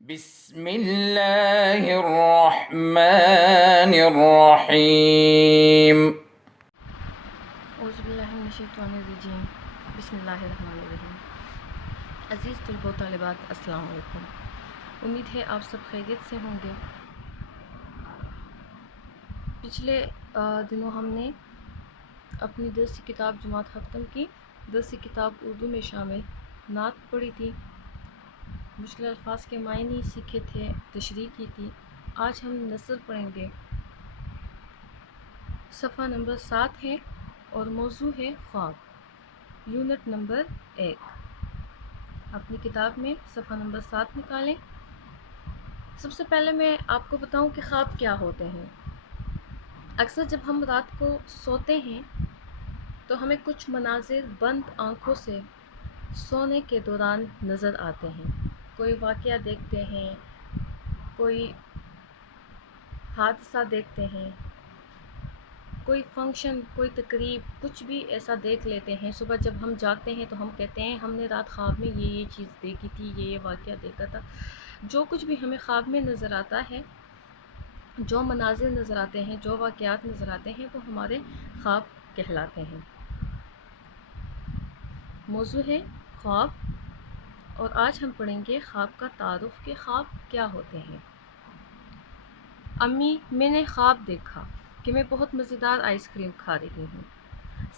بسم اللہ الرحمن الرحیم۔ اعوذ باللہ من الشیطان الرجیم، بسم اللہ الرحمن الرحیم۔ عزیز طلبہ و طالبات، السلام علیکم۔ امید ہے آپ سب خیریت سے ہوں گے۔ پچھلے دنوں ہم نے اپنی درسی کتاب جماعت ختم کی، درسی کتاب اردو میں شامل نعت پڑھی تھی، مشکل الفاظ کے معنی سیکھے تھے، تشریح کی تھی۔ آج ہم نثر پڑھیں گے، صفحہ نمبر 7 ہے اور موضوع ہے خواب، یونٹ نمبر 1۔ اپنی کتاب میں صفحہ نمبر 7 نکالیں۔ سب سے پہلے میں آپ کو بتاؤں کہ خواب کیا ہوتے ہیں۔ اکثر جب ہم رات کو سوتے ہیں تو ہمیں کچھ مناظر بند آنکھوں سے سونے کے دوران نظر آتے ہیں۔ کوئی واقعہ دیکھتے ہیں، کوئی حادثہ دیکھتے ہیں، کوئی فنکشن، کوئی تقریب، کچھ بھی ایسا دیکھ لیتے ہیں۔ صبح جب ہم جاگتے ہیں تو ہم کہتے ہیں ہم نے رات خواب میں یہ چیز دیکھی تھی، یہ واقعہ دیکھا تھا۔ جو کچھ بھی ہمیں خواب میں نظر آتا ہے، جو مناظر نظر آتے ہیں، جو واقعات نظر آتے ہیں، وہ ہمارے خواب کہلاتے ہیں۔ موضوع ہے خواب، اور آج ہم پڑھیں گے خواب کا تعارف کہ خواب کیا ہوتے ہیں۔ امی، میں نے خواب دیکھا کہ میں بہت مزیدار آئس کریم کھا رہی ہوں۔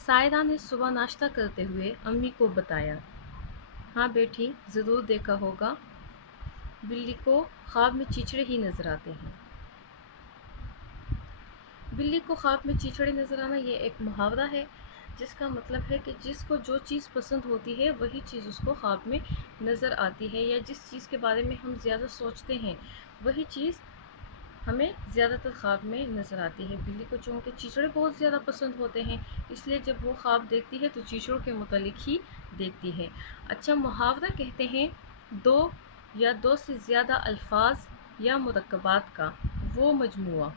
سائرہ نے صبح ناشتہ کرتے ہوئے امی کو بتایا۔ ہاں بیٹی، ضرور دیکھا ہوگا، بلی کو خواب میں چیچڑے ہی نظر آتے ہیں۔ بلی کو خواب میں چیچڑے نظر آنا یہ ایک محاورہ ہے، جس کا مطلب ہے کہ جس کو جو چیز پسند ہوتی ہے وہی چیز اس کو خواب میں نظر آتی ہے، یا جس چیز کے بارے میں ہم زیادہ سوچتے ہیں وہی چیز ہمیں زیادہ تر خواب میں نظر آتی ہے۔ بلی کو چونکہ چیچڑے بہت زیادہ پسند ہوتے ہیں، اس لیے جب وہ خواب دیکھتی ہے تو چیچڑوں کے متعلق ہی دیکھتی ہے۔ اچھا، محاورہ کہتے ہیں دو یا دو سے زیادہ الفاظ یا مرکبات کا وہ مجموعہ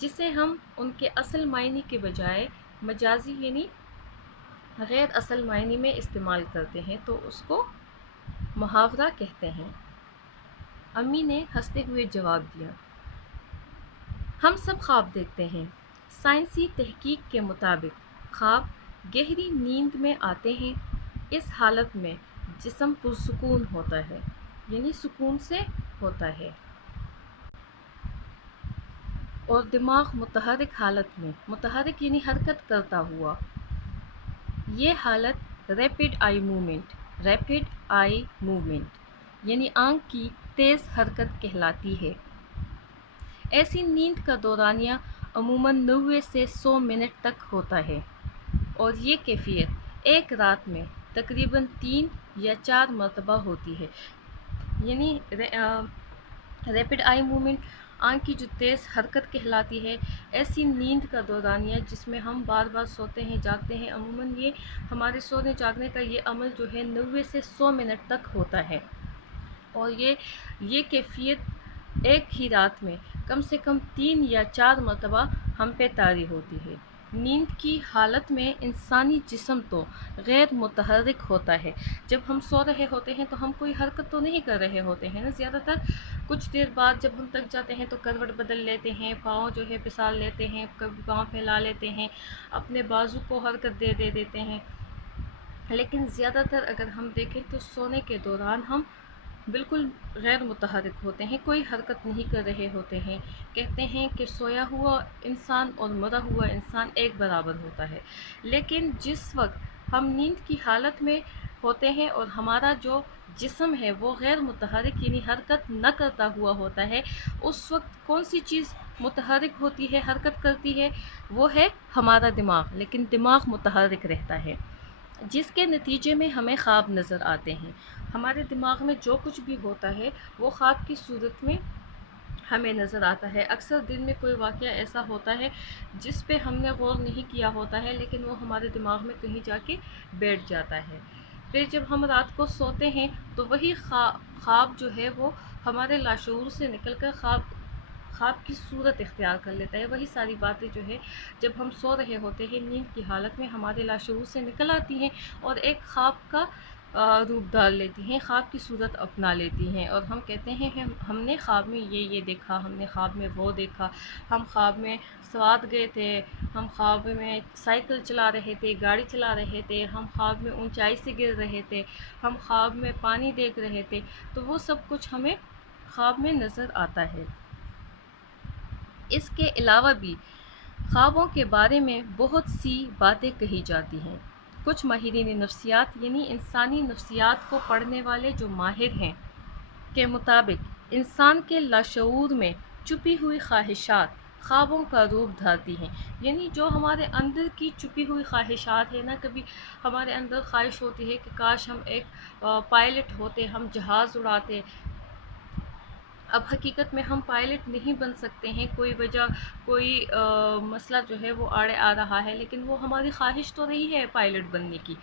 جسے ہم ان کے اصل معنی کے بجائے مجازی یعنی غیر اصل معنی میں استعمال کرتے ہیں تو اس کو محاورہ کہتے ہیں۔ امی نے ہنستے ہوئے جواب دیا، ہم سب خواب دیکھتے ہیں۔ سائنسی تحقیق کے مطابق خواب گہری نیند میں آتے ہیں۔ اس حالت میں جسم پرسکون ہوتا ہے، یعنی سکون سے ہوتا ہے، اور دماغ متحرک حالت میں، متحرک یعنی حرکت کرتا ہوا۔ یہ حالت ریپڈ آئی موومنٹ یعنی آنکھ کی تیز حرکت کہلاتی ہے۔ ایسی نیند کا دورانیہ عموماً 90 سے 100 منٹ تک ہوتا ہے، اور یہ کیفیت ایک رات میں تقریباً 3 یا 4 مرتبہ ہوتی ہے۔ یعنی ریپڈ آئی موومنٹ آنکھ کی جو تیز حرکت کہلاتی ہے، ایسی نیند کا دورانیہ جس میں ہم بار بار سوتے ہیں، جاگتے ہیں، عموماً یہ ہمارے سونے جاگنے کا یہ عمل جو ہے 90 سے 100 منٹ تک ہوتا ہے، اور یہ کیفیت ایک ہی رات میں کم سے کم 3 یا 4 مرتبہ ہم پہ طاری ہوتی ہے۔ نیند کی حالت میں انسانی جسم تو غیر متحرک ہوتا ہے۔ جب ہم سو رہے ہوتے ہیں تو ہم کوئی حرکت تو نہیں کر رہے ہوتے ہیں نا، زیادہ تر کچھ دیر بعد جب ہم تک جاتے ہیں تو کروٹ بدل لیتے ہیں، پاؤں جو ہے پسال لیتے ہیں، کبھی پاؤں پھیلا لیتے ہیں، اپنے بازو کو حرکت دے دیتے ہیں، لیکن زیادہ تر اگر ہم دیکھیں تو سونے کے دوران ہم بالکل غیر متحرک ہوتے ہیں، کوئی حرکت نہیں کر رہے ہوتے ہیں۔ کہتے ہیں کہ سویا ہوا انسان اور مرا ہوا انسان ایک برابر ہوتا ہے، لیکن جس وقت ہم نیند کی حالت میں ہوتے ہیں اور ہمارا جو جسم ہے وہ غیر متحرک یعنی حرکت نہ کرتا ہوا ہوتا ہے، اس وقت کون سی چیز متحرک ہوتی ہے، حرکت کرتی ہے؟ وہ ہے ہمارا دماغ، لیکن دماغ متحرک رہتا ہے، جس کے نتیجے میں ہمیں خواب نظر آتے ہیں۔ ہمارے دماغ میں جو کچھ بھی ہوتا ہے وہ خواب کی صورت میں ہمیں نظر آتا ہے۔ اکثر دن میں کوئی واقعہ ایسا ہوتا ہے جس پہ ہم نے غور نہیں کیا ہوتا ہے، لیکن وہ ہمارے دماغ میں کہیں جا کے بیٹھ جاتا ہے۔ پھر جب ہم رات کو سوتے ہیں تو وہی خواب جو ہے وہ ہمارے لاشعور سے نکل کر خواب کی صورت اختیار کر لیتا ہے۔ وہی ساری باتیں جو ہے جب ہم سو رہے ہوتے ہیں نیند کی حالت میں ہمارے لاشعور سے نکل آتی ہیں، اور ایک خواب کا روپ ڈال لیتی ہیں، خواب کی صورت اپنا لیتی ہیں، اور ہم کہتے ہیں ہم نے خواب میں یہ دیکھا، ہم نے خواب میں وہ دیکھا، ہم خواب میں سوات گئے تھے، ہم خواب میں سائیکل چلا رہے تھے، گاڑی چلا رہے تھے، ہم خواب میں اونچائی سے گر رہے تھے، ہم خواب میں پانی دیکھ رہے تھے، تو وہ سب کچھ ہمیں خواب میں نظر آتا ہے۔ اس کے علاوہ بھی خوابوں کے بارے میں بہت سی باتیں کہی جاتی ہیں۔ کچھ ماہرین نفسیات یعنی انسانی نفسیات کو پڑھنے والے جو ماہر ہیں کے مطابق انسان کے لاشعور میں چھپی ہوئی خواہشات خوابوں کا روپ دھارتی ہیں، یعنی جو ہمارے اندر کی چھپی ہوئی خواہشات ہیں نا، کبھی ہمارے اندر خواہش ہوتی ہے کہ کاش ہم ایک پائلٹ ہوتے، ہم جہاز اڑاتے۔ اب حقیقت میں ہم پائلٹ نہیں بن سکتے ہیں، کوئی وجہ، کوئی مسئلہ جو ہے وہ آڑے آ رہا ہے، لیکن وہ ہماری خواہش تو رہی ہے پائلٹ بننے کی۔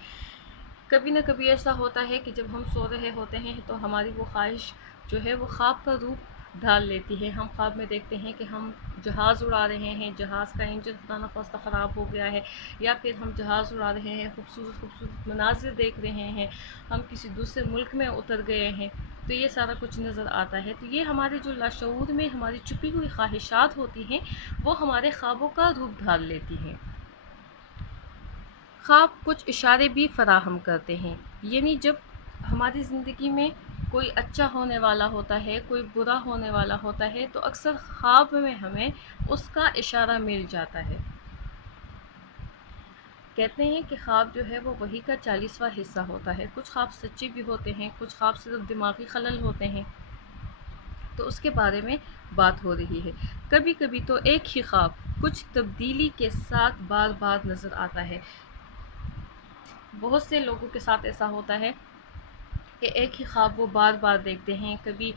کبھی نہ کبھی ایسا ہوتا ہے کہ جب ہم سو رہے ہوتے ہیں تو ہماری وہ خواہش جو ہے وہ خواب کا روپ ڈھال لیتی ہے۔ ہم خواب میں دیکھتے ہیں کہ ہم جہاز اڑا رہے ہیں، جہاز کا انجن خدا نخواستہ خراب ہو گیا ہے، یا پھر ہم جہاز اڑا رہے ہیں، خوبصورت خوبصورت مناظر دیکھ رہے ہیں، ہم کسی دوسرے ملک میں اتر گئے ہیں، تو یہ سارا کچھ نظر آتا ہے۔ تو یہ ہمارے جو لاشعور میں ہماری چھپی ہوئی خواہشات ہوتی ہیں وہ ہمارے خوابوں کا روپ ڈھال لیتی ہیں۔ خواب کچھ اشارے بھی فراہم کرتے ہیں، یعنی جب ہماری زندگی میں کوئی اچھا ہونے والا ہوتا ہے، کوئی برا ہونے والا ہوتا ہے، تو اکثر خواب میں ہمیں اس کا اشارہ مل جاتا ہے۔ کہتے ہیں کہ خواب جو ہے وہ وحی کا 40واں حصہ ہوتا ہے۔ کچھ خواب سچے بھی ہوتے ہیں، کچھ خواب صرف دماغی خلل ہوتے ہیں، تو اس کے بارے میں بات ہو رہی ہے۔ کبھی کبھی تو ایک ہی خواب کچھ تبدیلی کے ساتھ بار بار نظر آتا ہے۔ بہت سے لوگوں کے ساتھ ایسا ہوتا ہے کہ ایک ہی خواب وہ بار بار دیکھتے ہیں، کبھی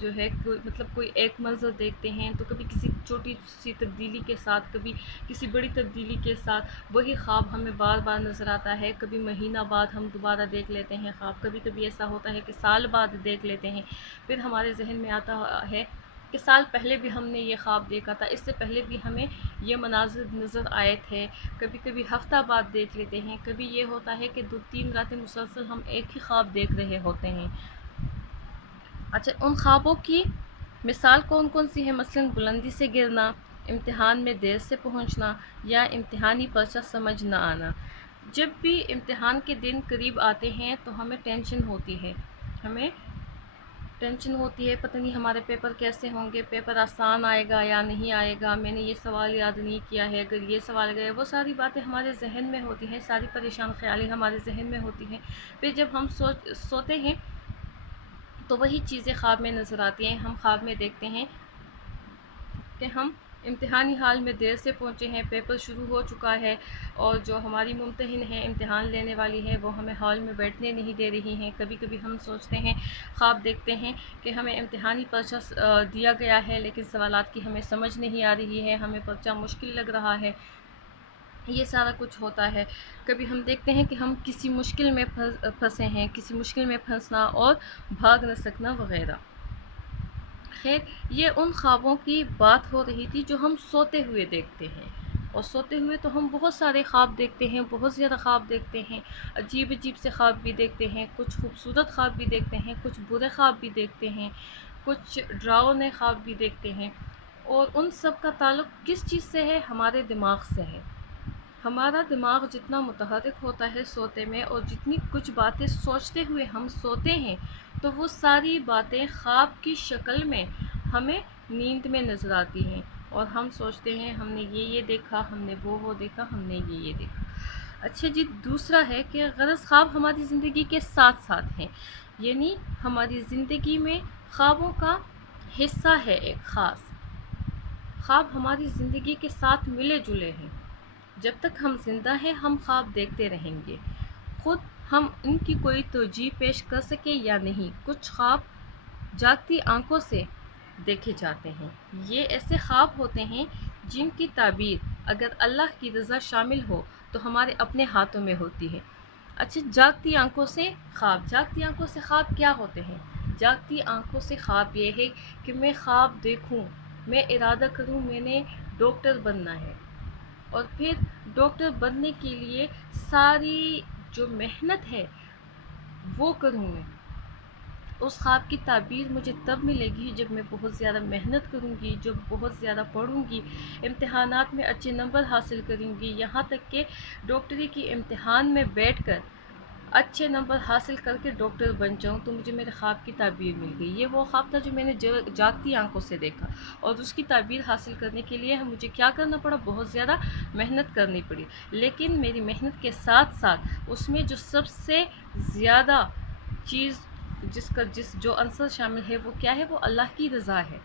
جو ہے مطلب کوئی ایک منظر دیکھتے ہیں تو کبھی کسی چھوٹی سی تبدیلی کے ساتھ، کبھی کسی بڑی تبدیلی کے ساتھ وہی خواب ہمیں بار بار نظر آتا ہے۔ کبھی مہینہ بعد ہم دوبارہ دیکھ لیتے ہیں خواب، کبھی کبھی ایسا ہوتا ہے کہ سال بعد دیکھ لیتے ہیں، پھر ہمارے ذہن میں آتا ہے کہ سال پہلے بھی ہم نے یہ خواب دیکھا تھا، اس سے پہلے بھی ہمیں یہ مناظر نظر آئے تھے۔ کبھی کبھی ہفتہ بعد دیکھ لیتے ہیں، کبھی یہ ہوتا ہے کہ 2-3 راتیں مسلسل ہم ایک ہی خواب دیکھ رہے ہوتے ہیں۔ اچھا، ان خوابوں کی مثال کون کون سی ہے؟ مثلاً بلندی سے گرنا، امتحان میں دیر سے پہنچنا، یا امتحانی پرچہ سمجھ نہ آنا۔ جب بھی امتحان کے دن قریب آتے ہیں تو ہمیں ٹینشن ہوتی ہے، پتہ نہیں ہمارے پیپر کیسے ہوں گے، پیپر آسان آئے گا یا نہیں آئے گا، میں نے یہ سوال یاد نہیں کیا ہے، اگر یہ سوال گئے، وہ ساری باتیں ہمارے ذہن میں ہوتی ہیں، ساری پریشان خیالی ہمارے ذہن میں ہوتی ہیں۔ پھر جب ہم سوتے ہیں تو وہی چیزیں خواب میں نظر آتی ہیں۔ ہم خواب میں دیکھتے ہیں کہ ہم امتحانی حال میں دیر سے پہنچے ہیں، پیپر شروع ہو چکا ہے، اور جو ہماری ممتحن ہے، امتحان لینے والی ہے، وہ ہمیں ہال میں بیٹھنے نہیں دے رہی ہیں۔ کبھی کبھی ہم سوچتے ہیں، خواب دیکھتے ہیں کہ ہمیں امتحانی پرچہ دیا گیا ہے، لیکن سوالات کی ہمیں سمجھ نہیں آ رہی ہے، ہمیں پرچہ مشکل لگ رہا ہے، یہ سارا کچھ ہوتا ہے۔ کبھی ہم دیکھتے ہیں کہ ہم کسی مشکل میں پھنسے ہیں، کسی مشکل میں پھنسنا اور بھاگ نہ سکنا وغیرہ۔ خیر، یہ ان خوابوں کی بات ہو رہی تھی جو ہم سوتے ہوئے دیکھتے ہیں، اور سوتے ہوئے تو ہم بہت سارے خواب دیکھتے ہیں، بہت زیادہ خواب دیکھتے ہیں، عجیب عجیب سے خواب بھی دیکھتے ہیں، کچھ خوبصورت خواب بھی دیکھتے ہیں، کچھ برے خواب بھی دیکھتے ہیں، کچھ ڈراؤنے خواب بھی دیکھتے ہیں، اور ان سب کا تعلق کس چیز سے ہے؟ ہمارے دماغ سے ہے۔ ہمارا دماغ جتنا متحرک ہوتا ہے سوتے میں، اور جتنی کچھ باتیں سوچتے ہوئے ہم سوتے ہیں، تو وہ ساری باتیں خواب کی شکل میں ہمیں نیند میں نظر آتی ہیں، اور ہم سوچتے ہیں ہم نے یہ دیکھا، ہم نے وہ دیکھا، ہم نے یہ دیکھا۔ اچھا جی، دوسرا ہے کہ غرض خواب ہماری زندگی کے ساتھ ساتھ ہیں، یعنی ہماری زندگی میں خوابوں کا حصہ ہے ایک خاص۔ خواب ہماری زندگی کے ساتھ ملے جلے ہیں، جب تک ہم زندہ ہیں ہم خواب دیکھتے رہیں گے، خود ہم ان کی کوئی توجیہ پیش کر سکیں یا نہیں۔ کچھ خواب جاگتی آنکھوں سے دیکھے جاتے ہیں، یہ ایسے خواب ہوتے ہیں جن کی تعبیر اگر اللہ کی رضا شامل ہو تو ہمارے اپنے ہاتھوں میں ہوتی ہے۔ اچھا، جاگتی آنکھوں سے خواب کیا ہوتے ہیں؟ جاگتی آنکھوں سے خواب یہ ہے کہ میں خواب دیکھوں، میں ارادہ کروں میں نے ڈاکٹر بننا ہے، اور پھر ڈاکٹر بننے کے لیے ساری جو محنت ہے وہ کروں میں۔ اس خواب کی تعبیر مجھے تب ملے گی جب میں بہت زیادہ محنت کروں گی، جب بہت زیادہ پڑھوں گی، امتحانات میں اچھے نمبر حاصل کروں گی، یہاں تک کہ ڈاکٹری کی امتحان میں بیٹھ کر اچھے نمبر حاصل کر کے ڈاکٹر بن جاؤں، تو مجھے میرے خواب کی تعبیر مل گئی۔ یہ وہ خواب تھا جو میں نے جاگتی آنکھوں سے دیکھا، اور اس کی تعبیر حاصل کرنے کے لیے مجھے کیا کرنا پڑا؟ بہت زیادہ محنت کرنی پڑی۔ لیکن میری محنت کے ساتھ ساتھ اس میں جو سب سے زیادہ چیز جو عنصر شامل ہے وہ کیا ہے؟ وہ اللہ کی رضا ہے۔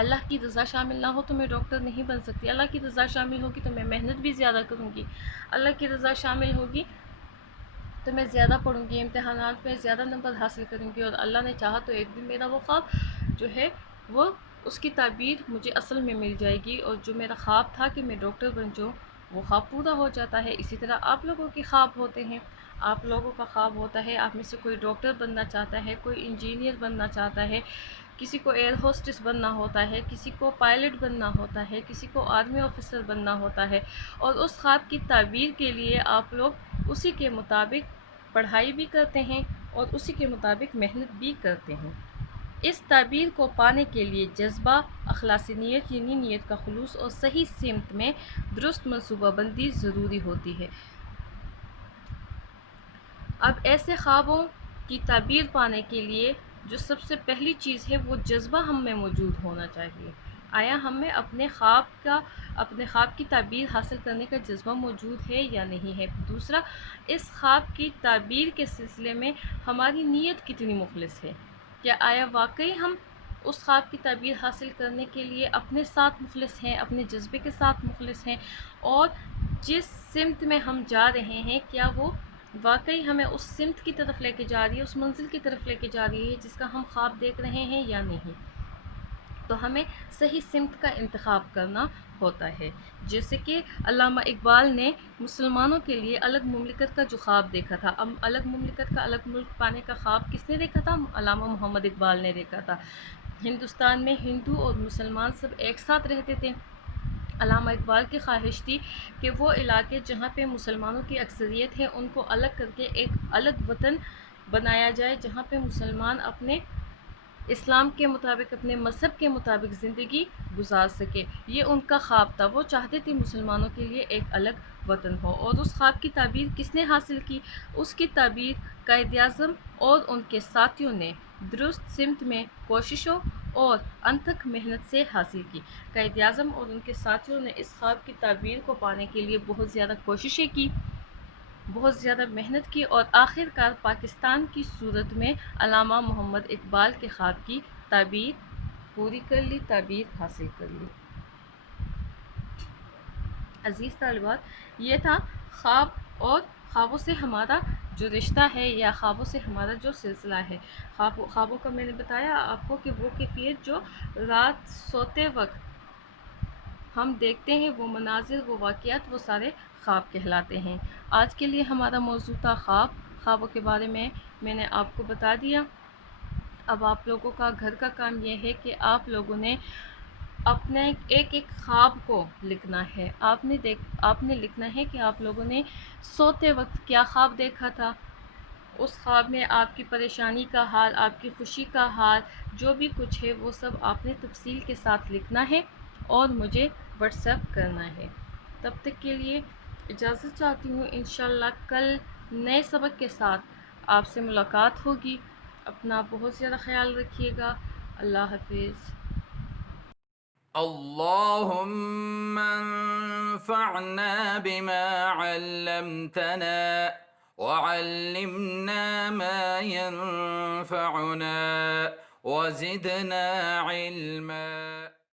اللہ کی رضا شامل نہ ہو تو میں ڈاکٹر نہیں بن سکتی، اللہ کی رضا شامل ہوگی تو میں محنت بھی زیادہ کروں گی، اللہ کی رضا شامل ہوگی تو میں زیادہ پڑھوں گی، امتحانات میں زیادہ نمبر حاصل کروں گی، اور اللہ نے چاہا تو ایک دن میرا وہ خواب جو ہے وہ اس کی تعبیر مجھے اصل میں مل جائے گی، اور جو میرا خواب تھا کہ میں ڈاکٹر بن جاؤں وہ خواب پورا ہو جاتا ہے۔ اسی طرح آپ لوگوں کے خواب ہوتے ہیں، آپ لوگوں کا خواب ہوتا ہے، آپ میں سے کوئی ڈاکٹر بننا چاہتا ہے، کوئی انجینئر بننا چاہتا ہے، کسی کو ایئر ہوسٹس بننا ہوتا ہے، کسی کو پائلٹ بننا ہوتا ہے، کسی کو آرمی آفیسر بننا ہوتا ہے، اور اس خواب کی تعبیر کے لیے آپ لوگ اسی کے مطابق پڑھائی بھی کرتے ہیں اور اسی کے مطابق محنت بھی کرتے ہیں۔ اس تعبیر کو پانے کے لیے جذبہ، اخلاص نیت یعنی نیت کا خلوص، اور صحیح سمت میں درست منصوبہ بندی ضروری ہوتی ہے۔ اب ایسے خوابوں کی تعبیر پانے کے لیے جو سب سے پہلی چیز ہے وہ جذبہ ہم میں موجود ہونا چاہیے۔ آیا ہم میں اپنے خواب کی تعبیر حاصل کرنے کا جذبہ موجود ہے یا نہیں ہے؟ دوسرا، اس خواب کی تعبیر کے سلسلے میں ہماری نیت کتنی مخلص ہے؟ کیا آیا واقعی ہم اس خواب کی تعبیر حاصل کرنے کے لیے اپنے ساتھ مخلص ہیں، اپنے جذبے کے ساتھ مخلص ہیں، اور جس سمت میں ہم جا رہے ہیں کیا وہ واقعی ہمیں اس سمت کی طرف لے کے جا رہی ہے، اس منزل کی طرف لے کے جا رہی ہے جس کا ہم خواب دیکھ رہے ہیں یا نہیں؟ تو ہمیں صحیح سمت کا انتخاب کرنا ہوتا ہے۔ جیسے کہ علامہ اقبال نے مسلمانوں کے لیے الگ مملکت کا جو خواب دیکھا تھا، اب الگ مملکت کا الگ ملک پانے کا خواب کس نے دیکھا تھا؟ علامہ محمد اقبال نے دیکھا تھا۔ ہندوستان میں ہندو اور مسلمان سب ایک ساتھ رہتے تھے۔ علامہ اقبال کی خواہش تھی کہ وہ علاقے جہاں پہ مسلمانوں کی اکثریت ہے ان کو الگ کر کے ایک الگ وطن بنایا جائے، جہاں پہ مسلمان اپنے اسلام کے مطابق، اپنے مذہب کے مطابق زندگی گزار سکے۔ یہ ان کا خواب تھا، وہ چاہتے تھے مسلمانوں کے لیے ایک الگ وطن ہو۔ اور اس خواب کی تعبیر کس نے حاصل کی؟ اس کی تعبیر قائد اعظم اور ان کے ساتھیوں نے درست سمت میں کوششوں اور انتھک محنت سے حاصل کی۔ قائد اعظم اور ان کے ساتھیوں نے اس خواب کی تعبیر کو پانے کے لیے بہت زیادہ کوششیں کی، بہت زیادہ محنت کی، اور آخر کار پاکستان کی صورت میں علامہ محمد اقبال کے خواب کی تعبیر پوری کر لی، تعبیر حاصل کر لی۔ عزیز طالبات، یہ تھا خواب اور خوابوں سے ہمارا جو رشتہ ہے یا خوابوں سے ہمارا جو سلسلہ ہے۔ خوابوں کا میں نے بتایا آپ کو کہ وہ کیفیت جو رات سوتے وقت ہم دیکھتے ہیں، وہ مناظر، وہ واقعات، وہ سارے خواب کہلاتے ہیں۔ آج کے لیے ہمارا موضوع تھا خوابوں کے بارے میں نے آپ کو بتا دیا۔ اب آپ لوگوں کا گھر کا کام یہ ہے کہ آپ لوگوں نے اپنے ایک خواب کو لکھنا ہے۔ آپ نے لکھنا ہے کہ آپ لوگوں نے سوتے وقت کیا خواب دیکھا تھا، اس خواب میں آپ کی پریشانی کا حال، آپ کی خوشی کا حال، جو بھی کچھ ہے وہ سب آپ نے تفصیل کے ساتھ لکھنا ہے اور مجھے واٹس ایپ کرنا ہے۔ تب تک کے لیے اجازت چاہتی ہوں، انشاءاللہ کل نئے سبق کے ساتھ آپ سے ملاقات ہوگی۔ اپنا بہت زیادہ خیال رکھیے گا۔ اللہ حافظ۔ اللهم انفعنا بما علمتنا وعلمنا ما ينفعنا وزدنا علما